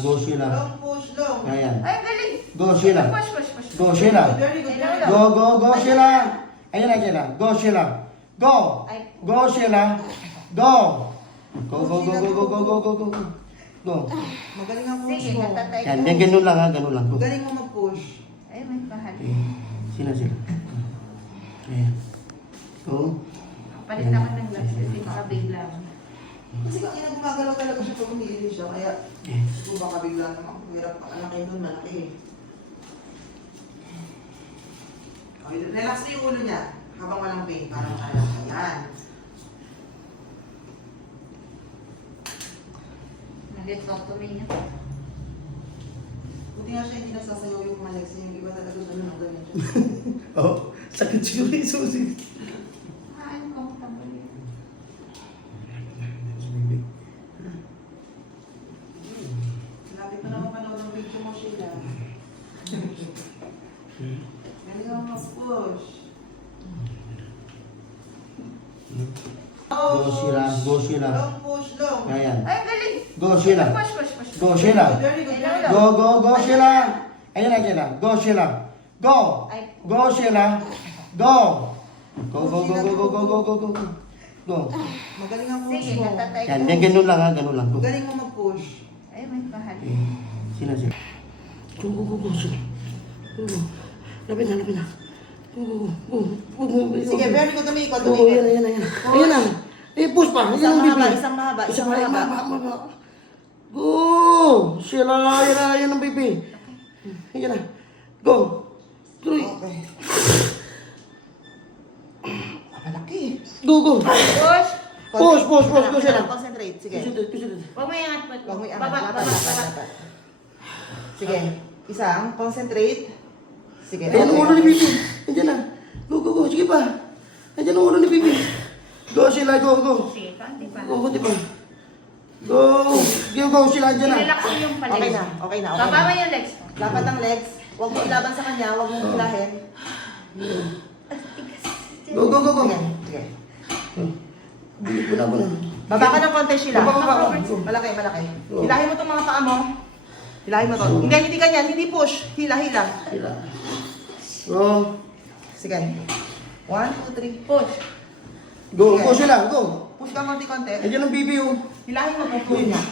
Go, Sheila. Long push, long. Ayan. Ay, galing. Go, Sheila. Push, push, push. Go, Sheila. Very good. Go, go, go, Sheila. Ayan na, Sheila. Go, Sheila. Go. Go, Sheila. Go. Go, go, go, go, go, go, go, go, go. Go. Magaling ang push Sige, mo. natatay Yan, ko. yan, ganun lang ha, ganun lang. Go. Magaling mo mag-push. Ay, may pahal. Sila. Ayan. Go. Palit naman ng lakas kasi baka bigla. Kasi kanina gumagalaw talaga siya pag umiilis siya. Kaya, Yes. kung baka bigla naman, hirap pa malaki doon, malaki eh. Okay, relax na yung ulo niya. Habang walang pain, para makalak. Ayan. Nag-ectomy niya. Buti nga siya hindi nagsasayaw yung mga legs niya. Yung iba talaga doon ang ganyan siya. Oh, sakit siguro yung susi. Uncomfortable yun. Lapit na naman panood ng video mo, Sheila. Galing ako mag-push. Go, Sheila. Go, Sheila. Long push, long. Ayan. Ay, galing. Go, Sheila. Push, push, push. Go, Sheila. Very good. Very Go, go, go, Sheila. Ayan na, Sheila. Go, Sheila. Go. Go, Sheila. Go. Go, go, go, go, go, go, go, go, go. Go. Magaling ang push Sige, mo. natatay ko. Yan, yan, ganun lang ha, ganun lang. Go. Magaling mo mag-push. Ay, may pahal. Sila. Go, go, go, go, Sheila. Go, go. Lapit na, lapit na. Go, go, go. Go, go, go. Sige, very good. Tumikot, Go, tumikot. ayan, ayan, ayan. Ayan na. Eh, push pa. Ayan ang bibi. Isang mahaba, Isang isang mahaba. mahaba. Mahaba. Go! Sheila, ayan na, ayan ang bibi. Ayan na. Go. Tuloy. Okay. Malaki. Go, go. Push. Push, push, push. Go, Sheila. Concentrate. Sige. Push it, push it. Huwag mo iangat po. Huwag mo iangat. Baba, Lapat, baba, lapat, baba. lapat. Sige. Isang. Concentrate. Sige. Ayan ang ulo ni Bibi. Ayan na. Go, go, go. Sige pa. Ayan ang ulo ni Bibi. Go, Sheila. Go, go. Sige, konti pa. Go, konti pa. Go. Go, go, Sheila. Ayan na. Relax mo yung palig. Okay na. Okay na. Okay Baba mo na. yung legs mo. Lapat ang legs. Huwag mo ilaban sa kanya. Huwag mo hilahin. Go, go, go, go. Sige. Sige. Bilik mo na mo na. Baba ka ng konti, Sheila. Baba, baba, baba. Malaki, malaki. Oh. Hilahin mo itong mga paa mo. Hilahin mo to. Hindi, hindi ganyan. Hindi push. Hila, hila. Sheila. Go. Sige. 1, 2, 3. Push. Go, go, Sheila. Go. Push ka konti-konti. Ayan ang Bibi, oh. Hilahin mo itong tuhod niya.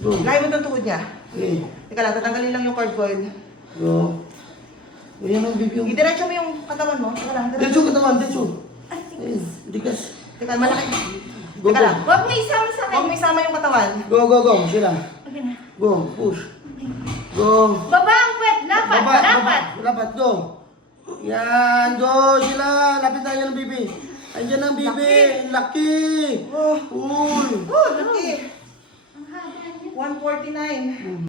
Go. Hilahin mo itong tuhod niya. Okay. Teka lang, tatanggalin lang yung cord coil. Go. Ayan ang Bibi, oh. Idiretso mo yung katawan mo. Teka lang, diretso. Diretso ka naman, diretso. Ayun, dikas. Teka, malaki. Go, Teka go. lang. Huwag mo isama sa Huwag mo akin. isama yung katawan. Go, go, go. Sheila. Okay na. Go, push. Go. Baba ang pwet. Lapat, Baba, lapat. baba. Lapat, go. Yan, go, Sheila. Lapit na yan ang Bibi. Ayan ang Bibi. Laki. Oh, Uy. oh, laki. Ang haba niya. 149.